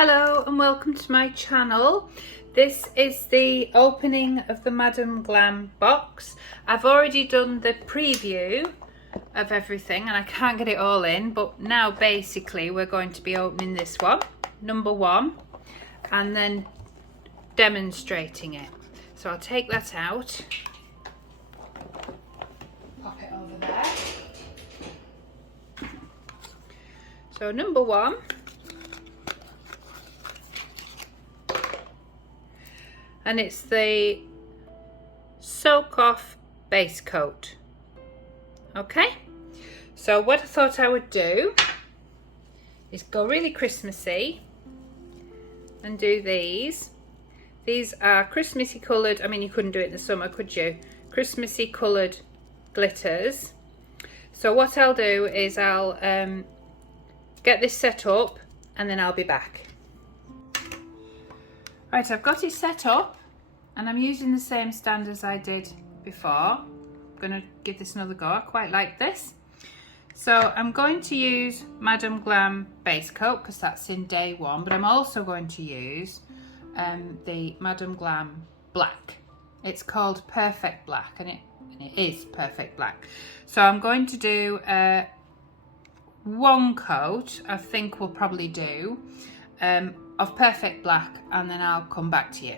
Hello and welcome to my channel. This is the opening of the Madam Glam box. I've already done the preview of everything and I can't get it all in, but now basically we're going to be opening this one, number one, and then demonstrating it. So I'll take that out, pop it over there. So number one, and it's the Soak Off base coat. Okay, so what I thought I would do is go really Christmassy and do these. These are Christmassy coloured, I mean you couldn't do it in the summer, could you? Christmassy coloured glitters. So what I'll do is I'll get this set up and then I'll be back. Right, I've got it set up and I'm using the same stand as I did before. I'm going to give this another go. I quite like this. So I'm going to use Madam Glam base coat because that's in day one, but I'm also going to use the Madam Glam black. It's called Perfect Black and it is Perfect Black. So I'm going to do one coat, I think we'll probably do, of Perfect Black, and then I'll come back to you.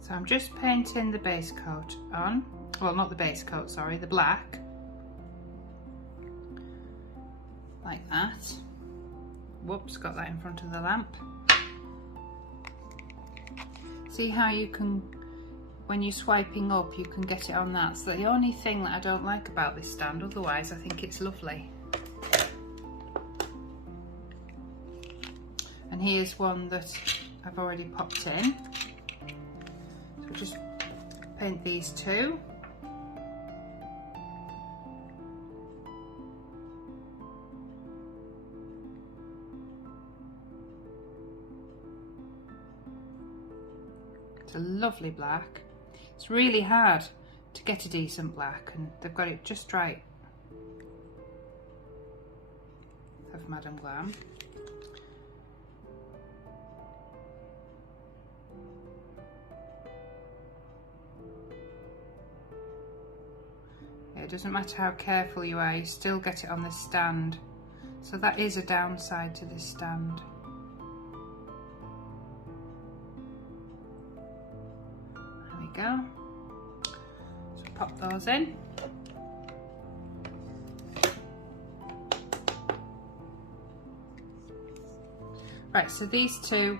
So I'm just painting the base coat on, well not the base coat, sorry, the black, like that. Whoops, got that in front of the lamp. See how you can, when you're swiping up, you can get it on that. So the only thing that I don't like about this stand, otherwise I think it's lovely. And here's one that I've already popped in. So we'll just paint these two. It's a lovely black. It's really hard to get a decent black and they've got it just right of Madam Glam. It doesn't matter how careful you are, you still get it on the stand. So that is a downside to this stand. There we go. So pop those in. Right, so these two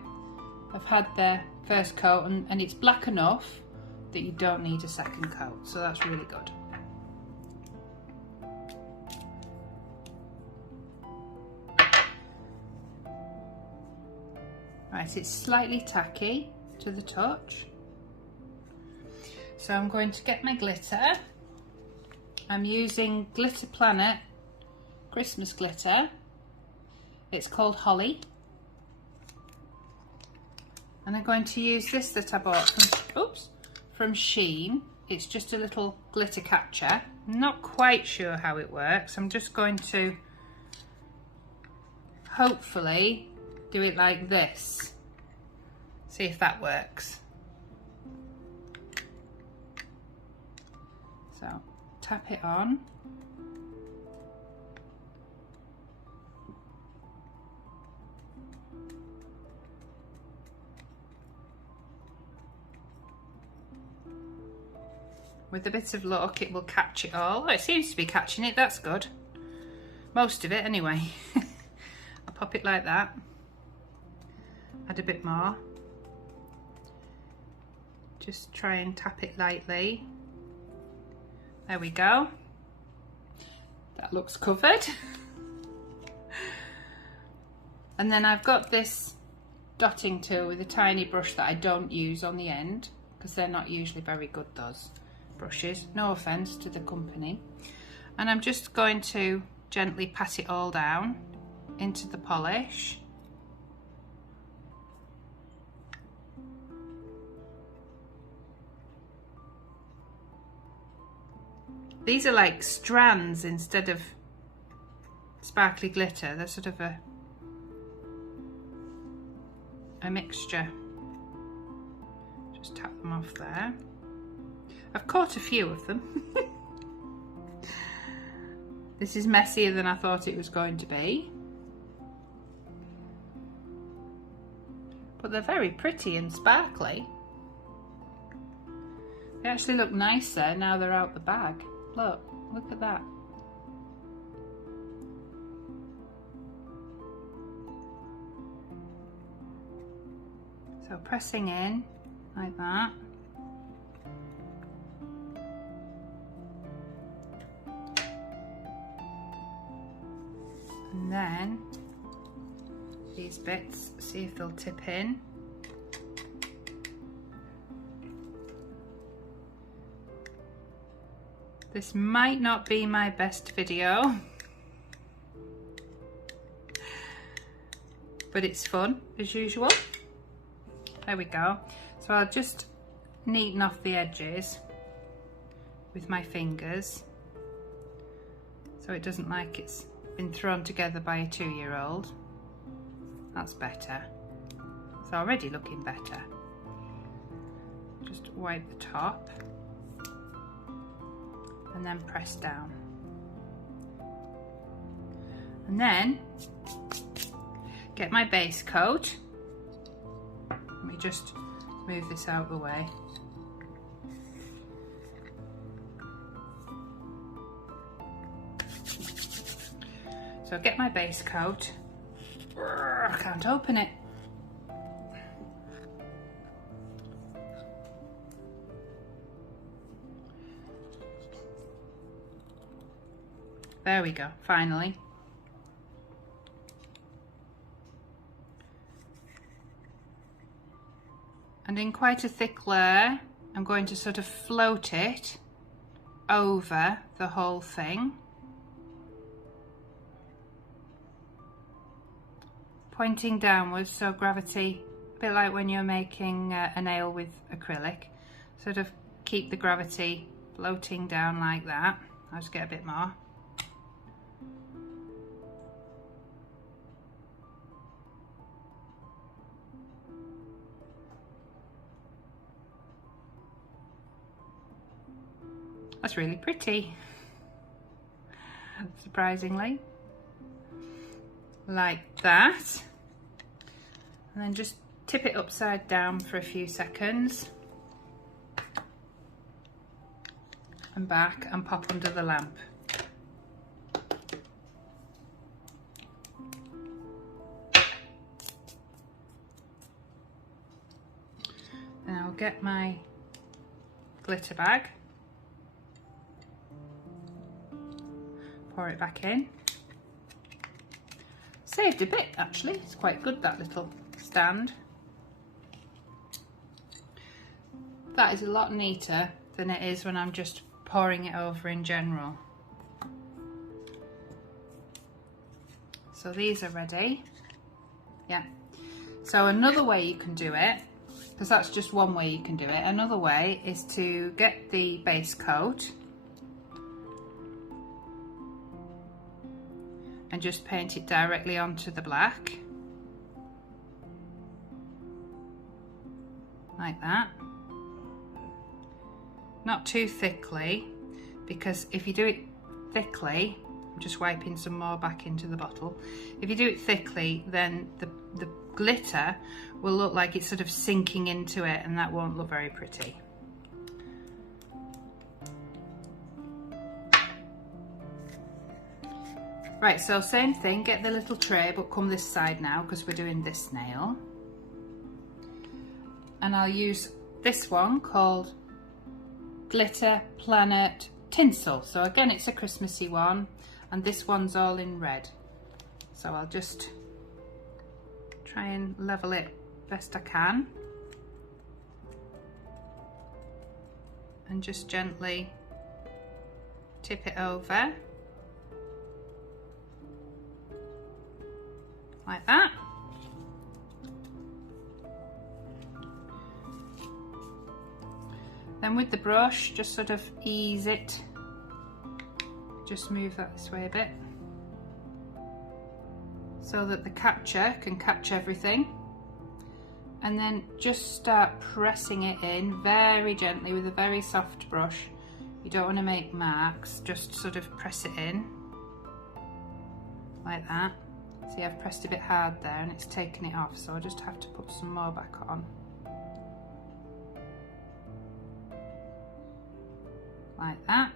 have had their first coat and it's black enough that you don't need a second coat, so that's really good. Right, it's slightly tacky to the touch. So I'm going to get my glitter. I'm using Glitter Planet Christmas glitter. It's called Holly. And I'm going to use this that I bought from Sheen. It's just a little glitter catcher. I'm not quite sure how it works. I'm just going to hopefully do it like this. See if that works. So tap it on. With a bit of luck it will catch it all. Oh, it seems to be catching it, that's good. Most of it anyway. I'll pop it like that. Add a bit more. Just try and tap it lightly. There we go. That looks covered. And then I've got this dotting tool with a tiny brush that I don't use on the end because they're not usually very good, those brushes. No offense to the company. And I'm just going to gently pat it all down into the polish. These are like strands instead of sparkly glitter. They're sort of a a mixture. Just tap them off there. I've caught a few of them. This is messier than I thought it was going to be. But they're very pretty and sparkly. They actually look nicer now they're out the bag. Look at that. So pressing in like that. And then these bits, see if they'll tip in. This might not be my best video, but it's fun as usual. There we go. So I'll just neaten off the edges with my fingers so it doesn't like it's been thrown together by a 2-year-old. That's better. It's already looking better. Just wipe the top and then press down. And then get my base coat. Let me just move this out of the way. So get my base coat. I can't open it. There we go, finally. And in quite a thick layer, I'm going to sort of float it over the whole thing, pointing downwards, so gravity, a bit like when you're making a nail with acrylic, sort of keep the gravity floating down like that. I'll just get a bit more. That's really pretty, surprisingly, like that. And then just tip it upside down for a few seconds and back and pop under the lamp. Then I'll get my glitter bag. Pour it back in. Saved a bit actually, it's quite good, that little stand. That is a lot neater than it is when I'm just pouring it over in general. So these are ready. Yeah. So another way you can do it, because that's just one way you can do it, another way is to get the base coat and just paint it directly onto the black, like that. Not too thickly, because if you do it thickly, I'm just wiping some more back into the bottle. If you do it thickly, then the glitter will look like it's sort of sinking into it, and that won't look very pretty. Right, so same thing, get the little tray, but come this side now because we're doing this nail. And I'll use this one called Glitter Planet Tinsel. So again, it's a Christmassy one, and this one's all in red. So I'll just try and level it best I can. And just gently tip it over. Like that. Then with the brush, just sort of ease it. Just move that this way a bit, so that the capture can catch everything. and then just start pressing it in very gently with a very soft brush. You don't want to make marks, just sort of press it in like that. See, I've pressed a bit hard there and it's taken it off, so I just have to put some more back on. Like that.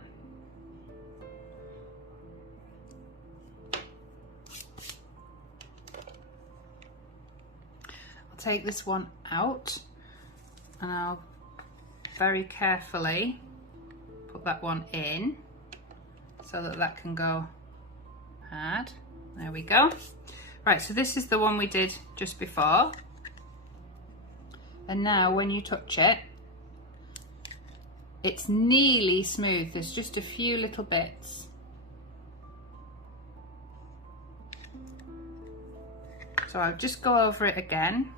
I'll take this one out and I'll very carefully put that one in so that that can go hard. There we go. Right, so this is the one we did just before. And now when you touch it, it's nearly smooth. There's just a few little bits. So I'll just go over it again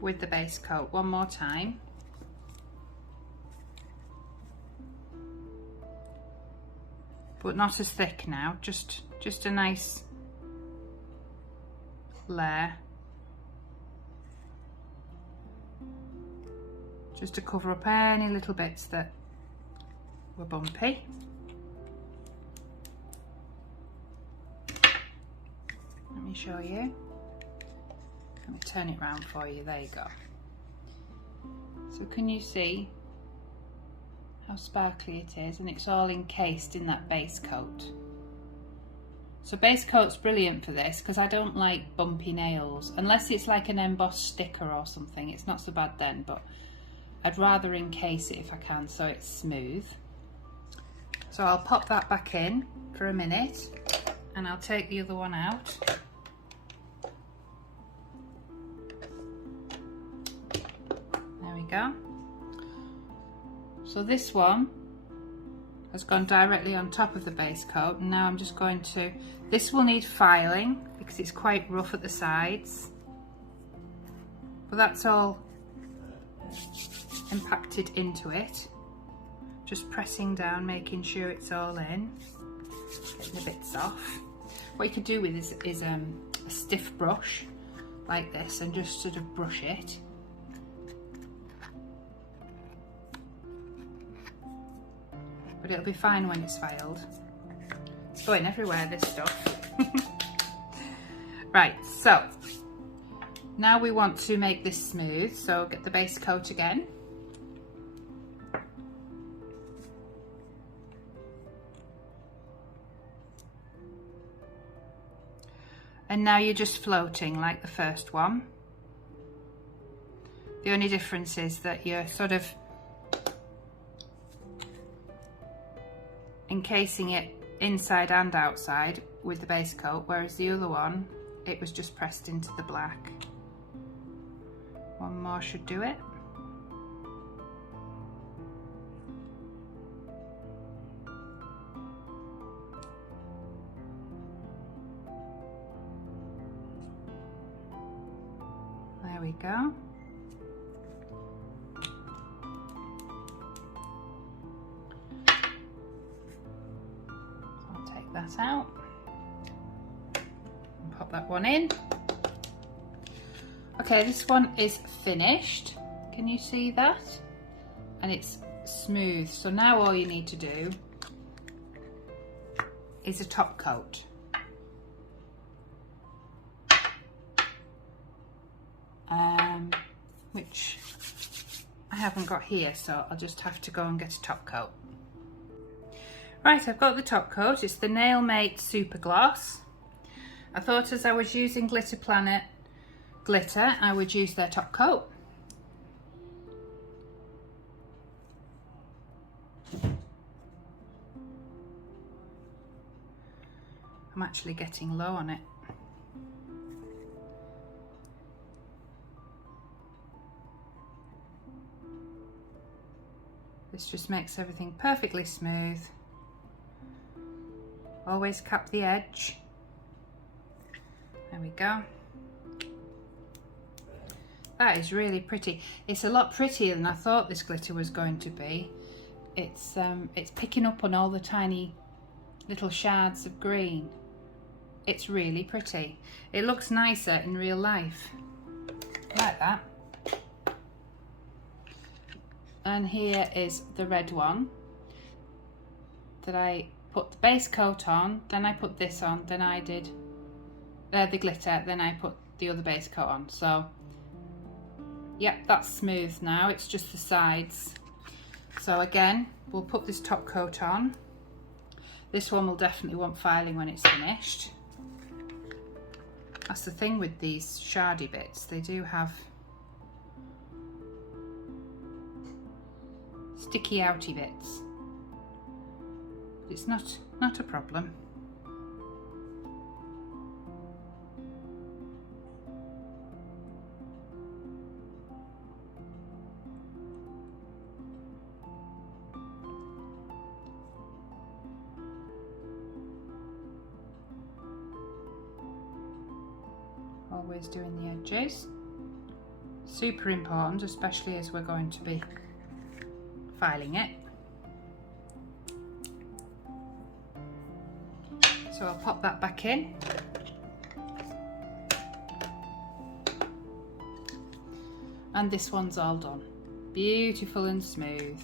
with the base coat one more time. But not as thick now, just a nice layer. Just to cover up any little bits that were bumpy. Let me show you. Let me turn it round for you, there you go. So can you see how sparkly it is? And it's all encased in that base coat. So base coat's brilliant for this because I don't like bumpy nails. Unless it's like an embossed sticker or something, it's not so bad then, but I'd rather encase it if I can so it's smooth. So I'll pop that back in for a minute and I'll take the other one out. There we go. So this one has gone directly on top of the base coat, and now I'm just going to, this will need filing because it's quite rough at the sides, but that's all impacted into it. Just pressing down, making sure it's all in, getting the bits off. What you could do with is a stiff brush like this and just sort of brush it. But it'll be fine when it's filed. It's going everywhere, this stuff. Right, so now we want to make this smooth, so get the base coat again. And now you're just floating like the first one. The only difference is that you're sort of encasing it inside and outside with the base coat, whereas the other one, it was just pressed into the black. One more should do it. There we go. That out and pop that one in. Okay, this one is finished. Can you see that? And it's smooth. So now all you need to do is a top coat. Which I haven't got here, so I'll just have to go and get a top coat. Right, I've got the top coat. It's the Nail Mate Super Gloss. I thought as I was using Glitter Planet glitter, I would use their top coat. I'm actually getting low on it. This just makes everything perfectly smooth. Always cap the edge. There we go. That is really pretty. It's a lot prettier than I thought this glitter was going to be. It's picking up on all the tiny little shards of green. It's really pretty. It looks nicer in real life. like that. And here is the red one that I put the base coat on, then I put this on, then I did the glitter, then I put the other base coat on. So yep, that's smooth now, it's just the sides. So again, we'll put this top coat on. This one will definitely want filing when it's finished. That's the thing with these shardy bits, they do have sticky outy bits. It's not a problem. Always doing the edges. Super important, especially as we're going to be filing it. So I'll pop that back in. And this one's all done. Beautiful and smooth.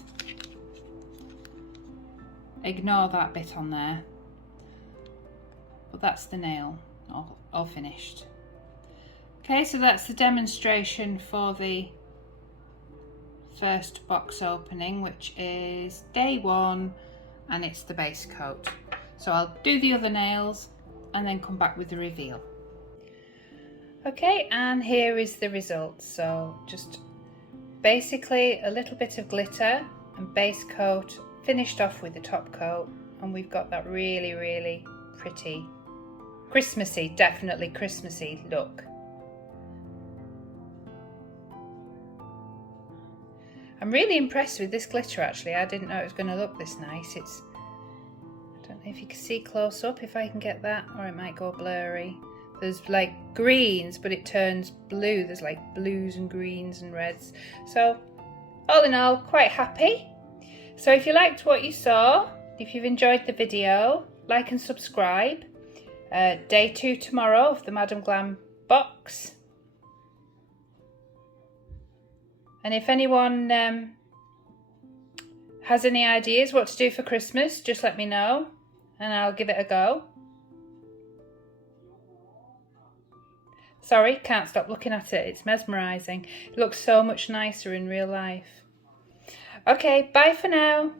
Ignore that bit on there. But that's the nail, all finished. Okay, so that's the demonstration for the first box opening, which is day 1, and it's the base coat. So I'll do the other nails and then come back with the reveal. Okay, and here is the result. So just basically a little bit of glitter and base coat finished off with the top coat, and we've got that really, really pretty Christmassy, definitely Christmassy look. I'm really impressed with this glitter actually. I didn't know it was going to look this nice. I don't know if you can see close up, if I can get that, or it might go blurry. There's like greens, but it turns blue. There's like blues and greens and reds. So all in all, quite happy. So if you liked what you saw, if you've enjoyed the video, like and subscribe. Day 2 tomorrow of the Madam Glam box. And if anyone has any ideas what to do for Christmas, just let me know and I'll give it a go. Sorry, can't stop looking at it. It's mesmerising. It looks so much nicer in real life. Okay, bye for now.